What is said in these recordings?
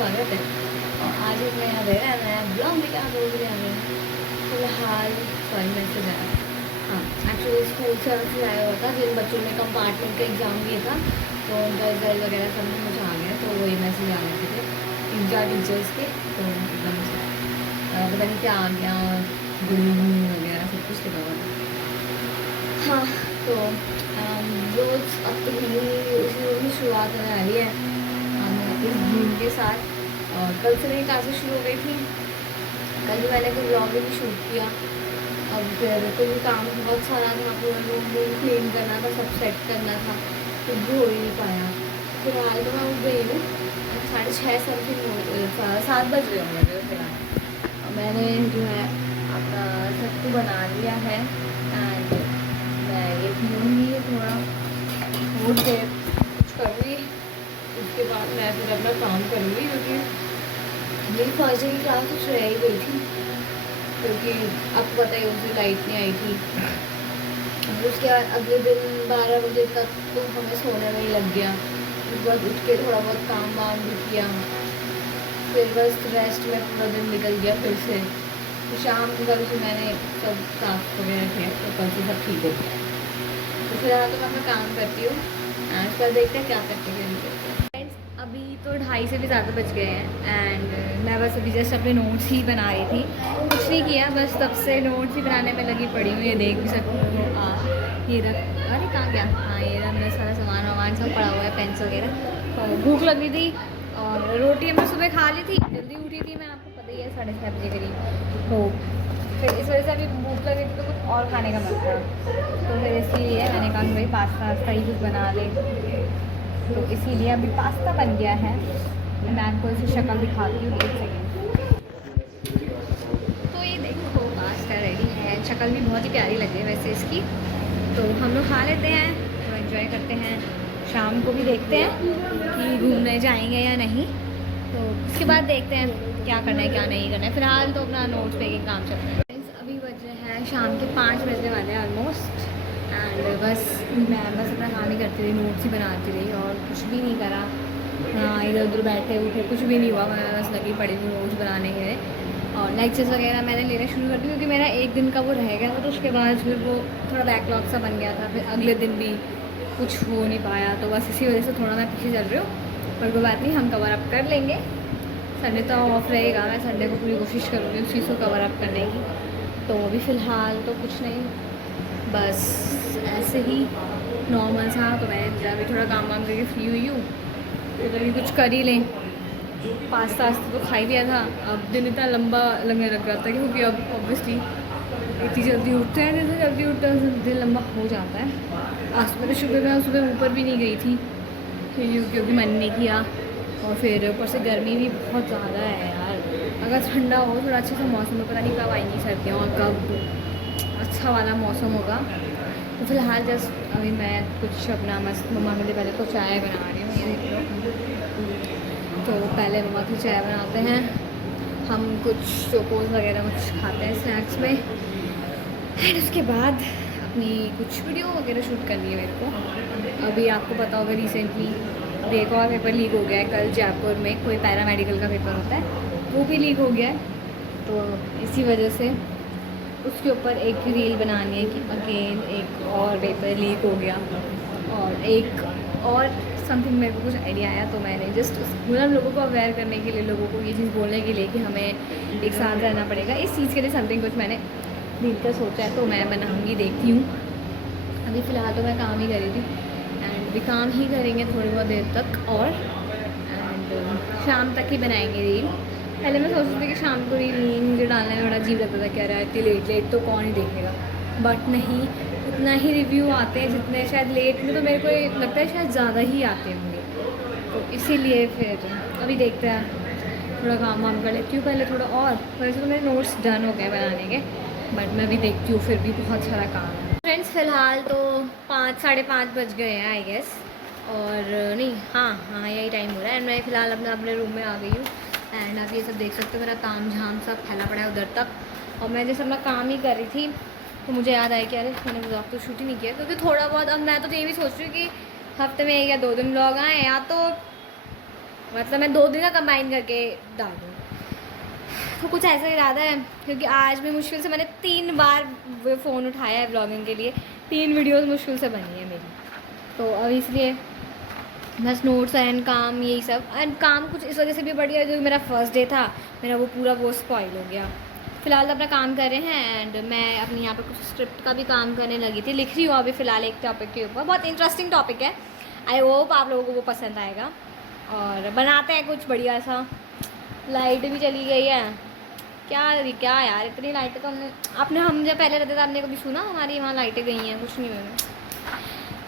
स्वागत है। और आज एक नया ब्लॉग लेकर आप लोगों के लिए आ गए हैं। फिलहाल सॉरी मैसेज आया, हाँ एक्चुअली स्कूल से मैसेज आया हुआ था जिन बच्चों ने कंपार्टमेंट का एग्ज़ाम दिया था तो उनका रिजल्ट वगैरह सब मुझे आ गया, तो वही मैसेज आ गए थे 3-4 टीचर्स के। तो एकदम से पता नहीं क्या आ गया, गुड इवनिंग वगैरह सब कुछ लिखा हुआ था। हाँ तो रोज़ अब तो उसी शुरुआत होने वाली है इस घूम के साथ। और कल से मेरी क्लासेस शुरू हो गई थी। कल भी मैंने कोई ब्लॉग भी शूट किया। अब फिर कोई काम बहुत सारा था, पूरा रूम क्लीन करना था, सब सेट करना था, कुछ भी हो ही नहीं पाया। फिलहाल तो मैं उठ गई हूँ 6:30 समथिंग, 7 बज गए होंगे फिलहाल। मैंने जो है अपना सत्तू बना लिया है एंड मैं ये पीऊँगी थोड़ा उठ के कुछ कर रही। उसके बाद मैं फिर अपना काम करूँगी क्योंकि मेरी फर्स्ट डे की क्लास कुछ रह ही गई थी, क्योंकि आपको पता ही उस दिन लाइट नहीं आई थी। और उसके बाद अगले दिन 12 बजे तक तो हमें सोने में ही लग गया। उसके बाद उठ के थोड़ा बहुत काम वाम भी किया, फिर बस रेस्ट में पूरा दिन निकल गया। फिर से तो शाम को कल से मैंने सब साफ वगैरह किया, तो कल से सब ठीक हो गया। तो फिलहाल तो मैं अपना काम करती हूँ, आज कल देखते हैं क्या करते हैं। अभी तो 2:30 से भी ज़्यादा बज गए हैं एंड मैं बस अभी जस्ट अपने नोट्स ही बना रही थी, कुछ नहीं किया, बस तब से नोट्स ही बनाने में लगी पड़ी हूँ। ये देख भी सकती हूँ, ये रख, अरे कहाँ गया, हाँ ये रहा मेरा सारा सामान वामान सब पड़ा हुआ है, पेन्स वगैरह। तो भूख लग रही थी और रोटी हमने सुबह खा ली थी, जल्दी उठी थी मैं, आपको पता ही है 6:30 बजे करीब। तो फिर इस वजह से अभी भूख लग रही थी तो कुछ और खाने का मन था, तो फिर इसलिए मैंने कहा कि भाई पास्ता वास्ता ही कुछ बना ले। तो इसीलिए अभी पास्ता बन गया है। मैं आपको इसे शक्ल दिखाती हूँ, 1 सेकेंड। तो ये देखो पास्ता रेडी है, शक्ल भी बहुत ही प्यारी लग रही है वैसे इसकी। तो हम लोग खा लेते हैं, तो एंजॉय करते हैं, शाम को भी देखते हैं कि घूमने जाएंगे या नहीं। तो उसके बाद देखते हैं क्या करना है क्या नहीं करना है। फिलहाल तो अपना नोट्स पेकिंग काम चल रहा है। अभी बज रहे हैं शाम के 5 बजने वाले हैं ऑलमोस्ट एंड मैं अपना काम ही करती रही, नोट्स ही बनाती रही और कुछ भी नहीं करा। हाँ इधर उधर बैठे उठे कुछ भी नहीं हुआ, मैं बस लगी पड़ी हूँ नोट्स बनाने के लिए। और लेक्चर्स वगैरह मैंने लेना शुरू कर दी क्योंकि मेरा एक दिन का वो रह गया था, तो उसके बाद फिर वो थोड़ा बैकलॉग सा बन गया था। फिर अगले दिन भी कुछ हो नहीं पाया, तो बस इसी वजह से थोड़ा मैं पीछे चल रही हूँ, पर कोई बात नहीं, हम कवर अप कर लेंगे। संडे तो ऑफ रहेगा, मैं संडे को पूरी कोशिश करूँगी उस चीज़ को कवर अप करने की। तो अभी फ़िलहाल तो कुछ नहीं, बस ऐसे ही नॉर्मल सा। तो मैं अभी थोड़ा काम वाम करके फ्री हुई हूँ, तो कभी कुछ कर ही लें। पास्ता वास्ता तो खा ही लिया था, अब दिन इतना लंबा लगने लग रहा था क्योंकि अब ऑब्वियसली इतनी जल्दी उठते हैं, जैसे जल्दी उठते हैं दिन लंबा हो जाता है। आज मेरे सुबह ऊपर भी नहीं गई थी क्योंकि मन नहीं किया, और फिर ऊपर से गर्मी भी बहुत ज़्यादा है यार। अगर ठंडा हो थोड़ा अच्छा सा मौसम हो, पता नहीं कब आएंगी सर्दियाँ और कब अच्छा वाला मौसम होगा। तो फिलहाल जस्ट अभी मैं कुछ अपना मस्त मम्मा के लिए पहले तो चाय बना रही हूँ, ये देख लो। तो पहले मम्मा की चाय बनाते हैं, हम कुछ चोकोस वगैरह कुछ खाते हैं स्नैक्स में एंड उसके बाद अपनी कुछ वीडियो वगैरह शूट करनी है मेरे को। अभी आपको पता होगा रिसेंटली एक और पेपर लीक हो गया है, कल जयपुर में कोई पैरामेडिकल का पेपर होता है वो भी लीक हो गया है। तो इसी वजह से उसके ऊपर एक रील बनानी है कि अगेन एक और पेपर लीक हो गया और एक और समथिंग मेरे को कुछ आइडिया आया, तो मैंने जस्ट मतलब लोगों को अवेयर करने के लिए, लोगों को ये चीज़ बोलने के लिए कि हमें एक साथ रहना पड़ेगा, इस चीज़ के लिए समथिंग कुछ मैंने रील का सोचा है, तो मैं बनाऊँगी, देखती हूँ। अभी फ़िलहाल तो मैं काम ही कर रही थी एंड अभी काम ही करेंगे थोड़ी बहुत देर तक और एंड शाम तक ही बनाएंगे रील। पहले मैं सोचती थी कि शाम को रील मुझे डालने में बड़ा अजीब लगता था, क्या रहा है इतनी लेट तो कौन ही देखेगा, बट नहीं, उतना ही रिव्यू आते हैं जितने शायद लेट में, तो मेरे को लगता है शायद ज़्यादा ही आते होंगे। तो इसीलिए फिर अभी देखते हैं, थोड़ा काम वाम कर लेती हूँ पहले थोड़ा। और वैसे तो मेरे नोट्स डन हो गए बनाने के, बट मैं भी देखती हूँ, फिर भी बहुत सारा काम है। फ्रेंड्स फ़िलहाल तो 5 साढ़े 5 बज गए हैं आई गेस, और नहीं हाँ यही टाइम हो रहा है। एंड मैं फ़िलहाल अपने रूम में आ गई हूँ। एंड आप ये सब देख सकते हो, मेरा ताम झाम सब फैला पड़ा है उधर तक। और मैं जैसे अपना काम ही कर रही थी तो मुझे याद आया कि अरे मैंने ब्लॉग तो शूट ही नहीं किया, क्योंकि थोड़ा बहुत अब मैं तो ये भी सोच रही हूँ कि हफ्ते में 1 या 2 दिन ब्लॉग आए, या तो मतलब मैं 2 दिन का कंबाइन करके डाल दूँ। तो कुछ ऐसा इरादा है, क्योंकि आज भी मुश्किल से मैंने 3 बार वो फ़ोन उठाया है ब्लॉगिंग के लिए। 3 वीडियोस मुश्किल से बनी है मेरी। तो अब इसलिए बस नोट्स एंड काम यही सब। एंड काम कुछ इस वजह से भी बढ़ गया, जो मेरा फर्स्ट डे था मेरा वो पूरा वो स्पॉइल हो गया। फ़िलहाल अपना काम कर रहे हैं। एंड मैं अपनी यहाँ पर कुछ स्क्रिप्ट का भी काम करने लगी थी, लिख रही हूँ अभी फ़िलहाल एक टॉपिक के ऊपर। बहुत इंटरेस्टिंग टॉपिक है, आई होप आप लोगों को वो पसंद आएगा। और बनाते हैं कुछ बढ़िया सा। लाइट भी चली गई है, क्या यार, इतनी लाइटें तो हम जब पहले रहते थे आपने कभी सुना हमारी वहाँ लाइटें गई हैं? कुछ नहीं हुआ।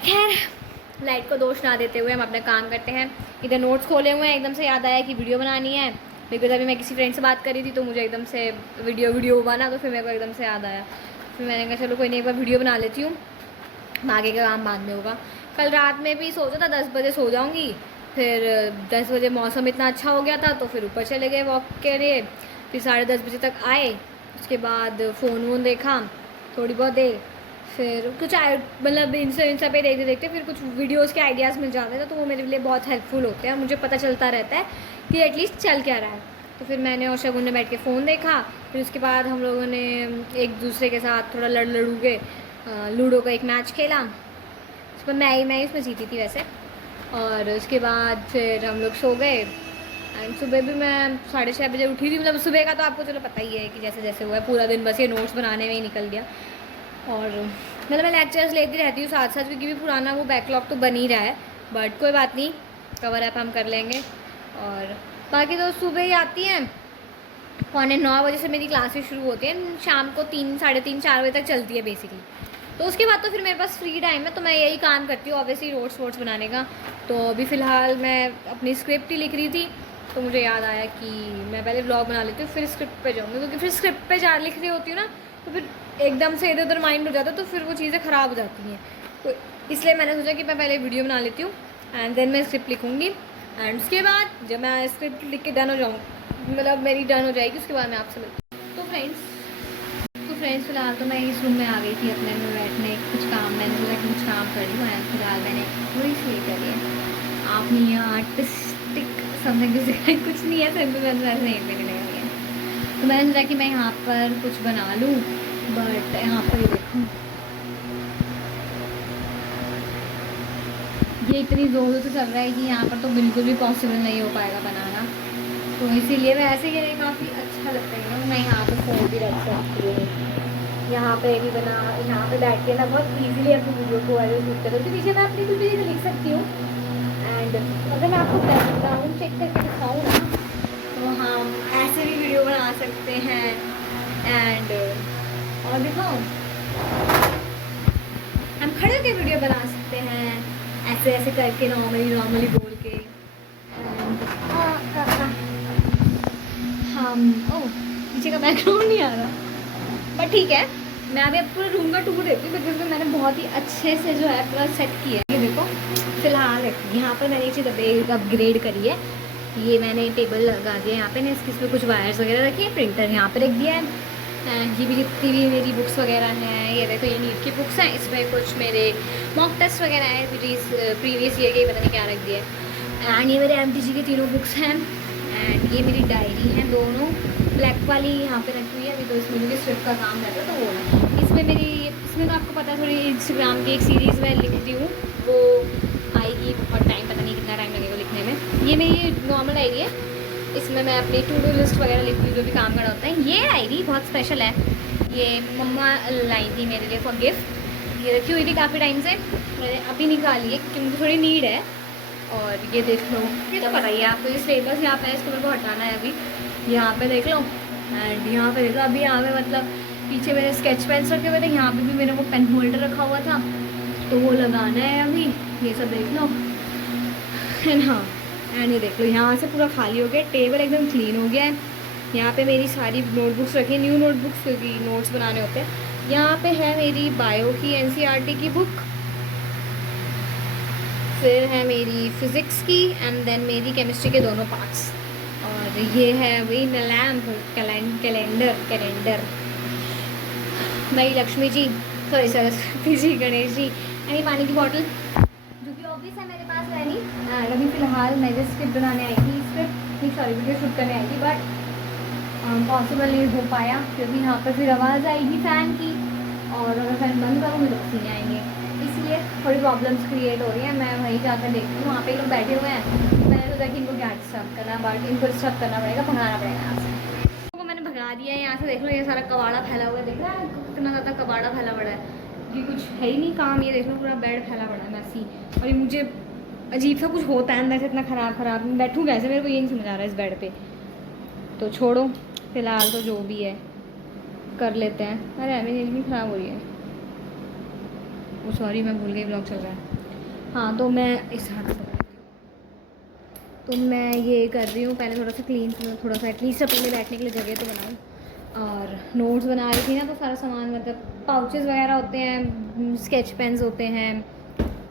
खैर, लाइट को दोष ना देते हुए हम अपना काम करते हैं। इधर नोट्स खोले हुए हैं, एकदम से याद आया कि वीडियो बनानी है, बिकॉज अभी मैं किसी फ्रेंड से बात कर रही थी तो मुझे एकदम से वीडियो बना, तो फिर मेरे को एकदम से याद आया। फिर मैंने कहा चलो कोई नहीं, एक बार वीडियो बना लेती हूँ, आगे का काम बाद में होगा। कल रात में भी सोचा था 10 बजे सो जाऊँगी, फिर 10 बजे मौसम इतना अच्छा हो गया था तो फिर ऊपर चले गए वॉक के लिए। फिर 10:30 बजे तक आए, उसके बाद फ़ोन वोन देखा थोड़ी बहुत देर, फिर कुछ मतलब इंस्टा पे देखते देखते फिर कुछ वीडियोस के आइडियाज़ मिल जाते हैं, तो वो मेरे लिए बहुत हेल्पफुल होते हैं। मुझे पता चलता रहता है कि एटलीस्ट चल क्या रहा है। तो फिर मैंने और शगुन ने बैठ के फ़ोन देखा। फिर उसके बाद हम लोगों ने एक दूसरे के साथ थोड़ा लड़ू के लूडो का एक मैच खेला, उस पर मैं उसमें जीती थी वैसे। और उसके बाद फिर हम लोग सो गए। एंड सुबह भी मैं 6:30 बजे उठी थी। मतलब सुबह का तो आपको चलो पता ही है कि जैसे जैसे हुआ है, पूरा दिन बस ये नोट्स बनाने में ही निकल गया। और मतलब मैं लेक्चर्स लेती रहती हूँ साथ साथ, क्योंकि भी पुराना वो बैकलॉग तो बन ही रहा है, बट कोई बात नहीं, कवर अप हम कर लेंगे। और बाकी तो सुबह ही आती हैं, 8:45 बजे से मेरी क्लासेस शुरू होती हैं, शाम को 3 साढ़े 3 4 बजे तक चलती है बेसिकली। तो उसके बाद तो फिर मेरे पास फ्री टाइम है, तो मैं यही काम करती हूँ ऑब्वियसली, नोट्स वोट्स बनाने का। तो अभी फ़िलहाल मैं अपनी स्क्रिप्ट ही लिख रही थी, तो मुझे याद आया कि मैं पहले ब्लॉग बना लेती हूँ फिर स्क्रिप्ट पे जाऊँगी, क्योंकि फिर स्क्रिप्ट पे लिख रही होती हूँ ना, तो फिर एकदम से इधर उधर माइंड हो जाता है, तो फिर वो चीज़ें ख़राब हो जाती हैं। तो इसलिए मैंने सोचा कि मैं पहले वीडियो बना लेती हूँ एंड देन मैं स्क्रिप्ट लिखूँगी। एंड उसके बाद जब मैं स्क्रिप्ट लिख के डन हो जाऊँ, मतलब मेरी डन हो जाएगी, उसके बाद मैं आपसे मिलती हूँ। तो फ्रेंड्स फ़िलहाल तो मैं इस रूम में आ गई थी अपने में बैठने, कुछ काम मैंने सोचा कि कुछ काम कर लूँ। एंड फिलहाल मैंने थोड़ी सी करी है, आपने यहाँ आर्टिस्टिक समथिंग कुछ नहीं है, सिंपल वैसे नहीं मेरे लगा है। तो मैंने सोचा कि मैं यहाँ पर कुछ बना लूँ, बट यहाँ पर देखूँ ये इतनी ज़ोरों से चल रहा है कि यहाँ पर तो बिल्कुल भी पॉसिबल नहीं हो पाएगा बनाना। तो इसीलिए मैं ऐसे ही काफ़ी अच्छा लगता है, मैं यहाँ पर फ़ोन भी रख सकती हूँ, यहाँ पे भी बना, यहाँ पे बैठ के ना बहुत इजीली अपनी वीडियो को वायरल शूट कर सकती हूँ। पीछे मैं अपनी कुछ भी लिख सकती हूँ। एंड अगर मैं आपको बैकग्राउंड चेक करके दिखाऊँ ना, तो हम ऐसे भी वीडियो बना सकते हैं। एंड और दिखाऊँ, हम खड़े होकर वीडियो बना सकते हैं, ऐसे ऐसे करके नॉर्मली बोल के। हम पीछे का बैकग्राउंड नहीं आ रहा, बट ठीक है, मैं अभी पूरे रूम का टूर देती हूँ, बिकॉज मैंने बहुत ही अच्छे से जो है पूरा सेट किया है। ये देखो, फिलहाल यहाँ पर मैंने ये चीज़ अपग्रेड करी है। ये मैंने टेबल लगा दिया यहाँ पे, इसमें कुछ वायर्स वगैरह रखी है, प्रिंटर यहाँ पे रख दिया है। एंड ये भी जितनी भी मेरी बुक्स वगैरह हैं, ये देखो ये नीट की बुक्स हैं, इसमें कुछ मेरे मॉक टेस्ट वगैरह हैं, प्रीवियस ईयर के, पता नहीं क्या रख दिया है। एंड ये मेरे MTG के 3 बुक्स हैं। एंड ये मेरी डायरी हैं दोनों, ब्लैक वाली यहाँ पे रखी हुई है अभी, तो इसमें मुझे स्क्रिप्ट का काम रहता है, तो वो है इसमें तो आपको पता है थोड़ी इंस्टाग्राम की एक सीरीज़ मैं लिखती हूँ, वो आएगी बहुत टाइम, पता नहीं कितना टाइम लगेगा लिखने में। ये मेरी नॉर्मल डायरी है, इसमें मैं अपनी टू डू लिस्ट वगैरह लिखती हूँ, जो भी काम करना होता है। ये डायरी बहुत स्पेशल है, ये मम्मा लाई थी मेरे लिए फॉर गिफ्ट, ये रखी हुई थी काफ़ी टाइम से, मैंने अभी निकाली है क्योंकि मुझे थोड़ी नीड है। और ये देख लो, ये तो पता ही है आपको, ये सिलेबस यहाँ पे है, इसको मेरे को हटाना है अभी, यहाँ पे देख लो। एंड यहाँ पे देख लो, अभी यहाँ पे मतलब पीछे मेरे स्केच पेन्स रखे हुए थे, यहाँ पे भी मेरे वो पेन होल्डर रखा हुआ था, तो वो लगाना है अभी, ये सब देख लो। एंड हाँ, एंड ये देख लो यहाँ से पूरा खाली हो गया, टेबल एकदम क्लीन हो गया है। यहाँ पे मेरी सारी नोटबुक्स रखी, न्यू नोटबुक्स क्योंकि नोट्स बनाने होते हैं। यहाँ पे है मेरी बायो की एनसीईआरटी की बुक, फिर है मेरी फिज़िक्स की, एंड देन मेरी केमिस्ट्री के दोनों पार्ट्स। और ये है वही लैम्प, कैलेंडर भाई, लक्ष्मी जी, सॉरी सरस्वती जी, गणेश जी, एंड पानी की बॉटल जो कि ऑब्वियस है मेरे पास है नहीं। अभी फ़िलहाल मैं जस्ट स्क्रिप्ट बनाने आई थी, स्क्रिप्ट सॉरी वीडियो शूट करने आई थी, बट पॉसिबल नहीं हो पाया क्योंकि यहाँ पर फिर आवाज़ आएगी फ़ैन की, और अगर फ़ैन बंद करूँगी तो पसीने आएंगे, इसलिए थोड़ी प्रॉब्लम्स क्रिएट हो रही हैं। मैं वहीं जाकर देखती हूँ, वहाँ पे लोग बैठे हुए हैं। मैंने सोचा कि इनको क्या डिस्टर्ब करना, बट इनको डिस्टर्ब करना पड़ेगा, भगाना पड़ेगा यहाँ से। तो मैंने भगा दिया है यहाँ से। देख लो ये सारा कबाड़ा फैला हुआ है, देख रहा है कितना ज़्यादा कबाड़ा फैला पड़ा है, ये कुछ है ही नहीं काम। ये देख लो पूरा बेड फैला पड़ा है मैसी, और ये मुझे अजीब सा कुछ होता है अंदर से, इतना ख़राब बैठूँ कैसे, मेरे को ये नहीं समझ आ रहा है इस बेड पे। तो छोड़ो फ़िलहाल, तो जो भी है कर लेते हैं। अरे मेरी नींद भी ख़राब हो रही है, वो सॉरी मैं भूल गई ब्लॉग चल रहा है। हाँ तो मैं इस हाथ से तो मैं ये कर रही हूँ, पहले थोड़ा सा क्लीन, थोड़ा सा एटलीस्ट अपने बैठने के लिए जगह तो बनाऊँ। और नोट्स बना रही थी ना, तो सारा सामान मतलब पाउचेस वगैरह होते हैं, स्केच पेन्स होते हैं,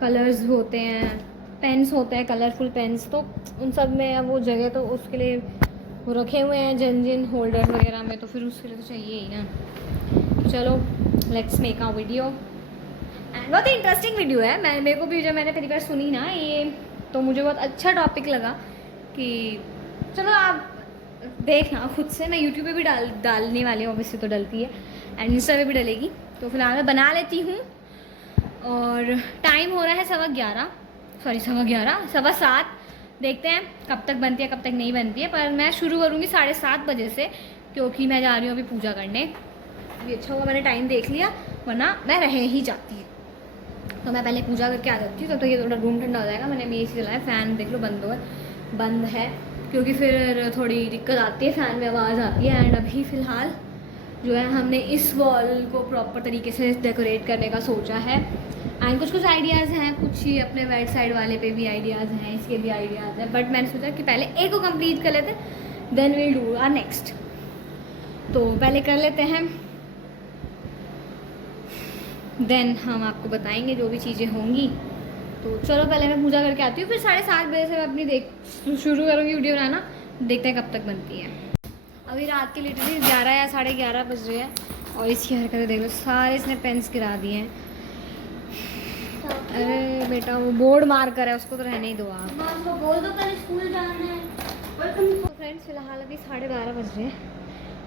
कलर्स होते हैं, पेन्स होते हैं, कलरफुल पेन्स, तो उन सब में अब वो जगह तो उसके लिए वो रखे हुए हैं जिन होल्डर्स वगैरह में, तो फिर उसके लिए तो चाहिए ही ना। चलो let's make a video, and बहुत ही इंटरेस्टिंग वीडियो है। मेरे को भी जब मैंने पहली बार सुनी ना ये, तो मुझे बहुत अच्छा टॉपिक लगा कि चलो आप देखना खुद से। मैं यूट्यूब पे भी डालने वाली हूँ, ऑब्वियसली तो डलती है, एंड इंस्टा पे भी डलेगी। तो फिलहाल मैं बना लेती हूँ, और टाइम हो रहा है 7:15 देखते हैं कब तक बनती है कब तक नहीं बनती है, पर मैं शुरू करूँगी 7:30 बजे से, क्योंकि मैं जा रही हूँ अभी पूजा करने। अभी अच्छा हुआ मैंने टाइम देख लिया, वरना मैं रह ही जाती। तो मैं पहले पूजा करके आ जाती हूँ, तब तक ये थोड़ा रूम ठंडा हो जाएगा। मैंने अभी AC चलाया, फ़ैन देख लो बंद है क्योंकि फिर थोड़ी दिक्कत आती है, फ़ैन में आवाज़ आती है। एंड अभी फ़िलहाल जो है हमने इस वॉल को प्रॉपर तरीके से डेकोरेट करने का सोचा है, एंड कुछ आइडियाज़ हैं, कुछ ही अपने वेट साइड वाले पे भी आइडियाज़ हैं, इसके भी आइडियाज़ हैं, बट मैंने सोचा कि पहले एक को कंप्लीट कर लेते हैं, then will do our next. तो पहले कर लेते हैं, देन हम आपको बताएंगे जो भी चीज़ें होंगी। तो चलो पहले मैं पूजा करके आती हूँ, फिर 7:30 बजे से मैं अपनी शुरू करूँगी वीडियो बनाना, देखते हैं कब तक बनती है। अभी रात के लिटरली 11 या 11:30 बज रहे हैं, और इसकी हरकतें देख लो, सारे इसने पेन्स गिरा दिए हैं। अरे बेटा वो बोर्ड मार कर है, उसको तो रहने ही दो आप, बोल दो कल स्कूल जाना है। तो फ्रेंड्स फ़िलहाल अभी 12:30 बज रहे हैं,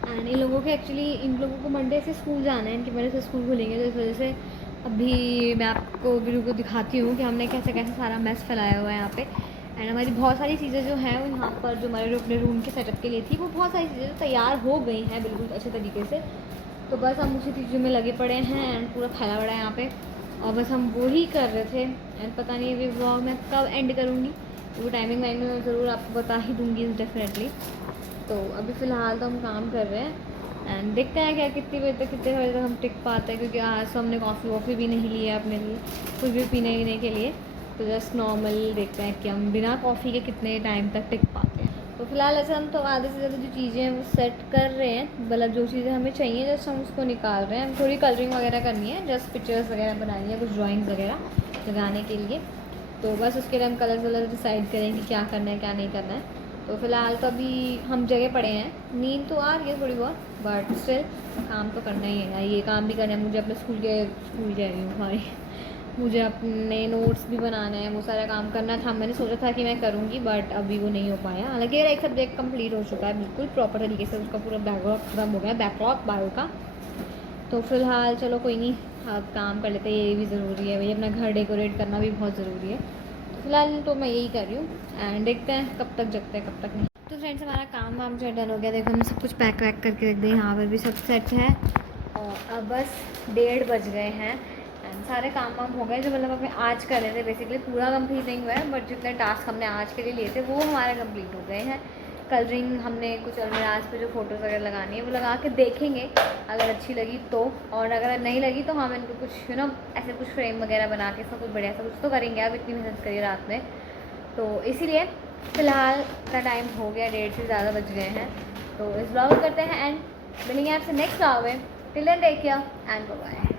एंड इन लोगों को मंडे से स्कूल जाना है, इनके मंडे से स्कूल खुलेंगे, तो इस वजह से अभी मैं आपको वीडियो को दिखाती हूँ कि हमने कैसे कैसे सारा मैस फैलाया हुआ है यहाँ पे। एंड हमारी बहुत सारी चीज़ें जो हैं वो यहाँ पर, जो हमारे अपने रूम के सेटअप के लिए थी, वो बहुत सारी चीज़ें तैयार हो गई हैं बिल्कुल अच्छे तरीके से। तो बस हम उसी चीज़ों में लगे पड़े हैं, एंड पूरा फैला पड़ा है यहाँ पे, और बस हम वो ही कर रहे थे। एंड पता नहीं ये व्लॉग मैं कब एंड करूँगी, वो टाइमिंग मैं ज़रूर आपको बता ही दूँगी डेफिनेटली। तो अभी फ़िलहाल तो हम काम कर रहे हैं, एंड देखते हैं क्या कितने बजे तक हम टिक पाते हैं, क्योंकि आज तो हमने कॉफ़ी भी नहीं लिया अपने लिए, कुछ भी पीने के लिए। तो जस्ट नॉर्मल देखते हैं कि हम बिना कॉफ़ी के कितने टाइम तक टिक पाते हैं। तो फिलहाल ऐसे हम तो आधे से ज़्यादा जो चीज़ें हैं वो सेट कर रहे हैं, मतलब जो चीज़ें हमें चाहिए जस्ट हम उसको निकाल रहे हैं। थोड़ी कलरिंग वगैरह करनी है, जस्ट पिक्चर्स वगैरह बनानी है, कुछ ड्राइंग्स वगैरह लगाने के लिए। तो बस उसके लिए हम कलर डिसाइड करेंगे क्या करना है क्या नहीं करना है। तो फ़िलहाल तो अभी हम जगह पड़े हैं, नींद तो आ रही है थोड़ी बहुत, बट स्टिल काम तो करना ही है, ये काम भी करना है मुझे। अपने स्कूल जा रही हूँ सॉरी, मुझे अपने नोट्स भी बनाना है, वो सारा काम करना था। मैंने सोचा था कि मैं करूँगी, बट अभी वो नहीं हो पाया। हालांकि मेरा एक सब्जेक्ट कंप्लीट हो चुका है बिल्कुल प्रॉपर तरीके से, उसका पूरा बैकलॉग ख़त्म हो गया, बैकलॉग बायो का। तो फ़िलहाल चलो कोई नहीं, अब काम कर लेते हैं, ये भी ज़रूरी है भाई, अपना घर डेकोरेट करना भी बहुत ज़रूरी है। फ़िलहाल तो मैं यही कर रही हूँ, एंड देखते हैं कब तक जगते हैं कब तक नहीं। तो फ्रेंड्स हमारा काम वाम जो डन हो गया, देखो हमने सब कुछ पैक वैक करके रख दिया, यहाँ पर भी सब सेट है, और अब बस 1:30 बज गए हैं, एंड सारे काम वाम हो गए जो मतलब हमें आज कर रहे थे। बेसिकली पूरा कंप्लीट नहीं हुआ है, बट जितने टास्क हमने आज के लिए लिए थे वो हमारे कंप्लीट हो गए हैं। कलरिंग हमने कुछ अलमीराज पे जो फ़ोटोज़ वगैरह लगानी है वो लगा के देखेंगे, अगर अच्छी लगी तो, और अगर नहीं लगी तो हम इनको कुछ ऐसे कुछ फ्रेम वगैरह बना के सब कुछ बढ़िया सा कुछ तो करेंगे। अब इतनी मेहनत करिए रात में, तो इसीलिए फ़िलहाल का टाइम हो गया, 1:30 से ज़्यादा बज गए हैं, तो इस ब्लॉग को करते हैं एंड मिलेंगे आपसे नेक्स्ट ब्लॉग में। Till then take care and bye bye.